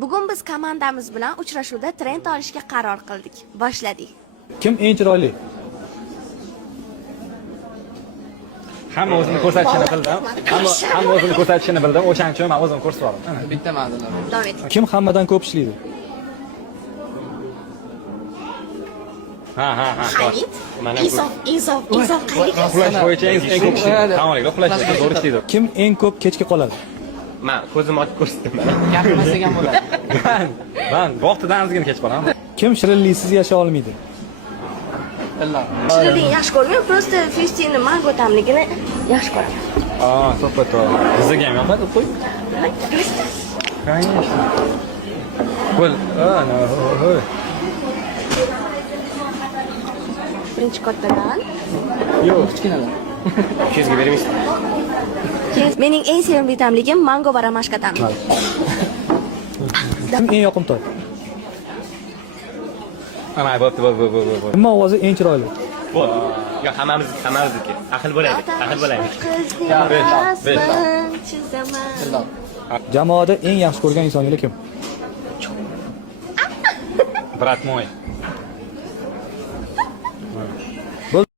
Bugun biz komandamiz bilan uchrashuvda trend olishga qaror qildik. Boshladik. Kim eng chiroyli? Hamma o'zini ko'rsatishini bildim. Hamma o'zini ko'rsatishini bildim. O'shaning uchun men o'zimni ko'rsatib oldim. Bitta ma'noda. Davom eting. Kim hammadan ko'p ishlaydi? Ha. Hamid, Insof qayerga? Uxlash bo'yicha eng ko'p ishlaydi. Qamaliga uxlash bo'yicha zo'r ishlaydi. Kim eng ko'p kechga qoladi? Men ko'zimni ochib ko'rsataman. Gapirmasak ham bo'ladi. Men vaqtidan ozgina kech qolaman. Kim shirinliksiz yashay olmaydi? Illa. Shirinlikni yaxshi ko'rmayman, просто Fustinni mango ta'mligini yaxshi ko'raman. Super to. Bizga ham yoqadi, qo'y. Конечно. Qo'l. Birinchi kattadan. Yo'q. Kichkinalar. 200 ga bermaysiz? Keyin mening eng sevimli ta'mligim mango va romashka ta'mligi. Kim eng yoqimtoy? Ana, bo'pti. Kim ovozi eng chiroyli? Yo, hammamizniki. Ahil bo'laylik. Illa. Jamoada eng yaxshi ko'rgan insoninglar kim? Brat moy.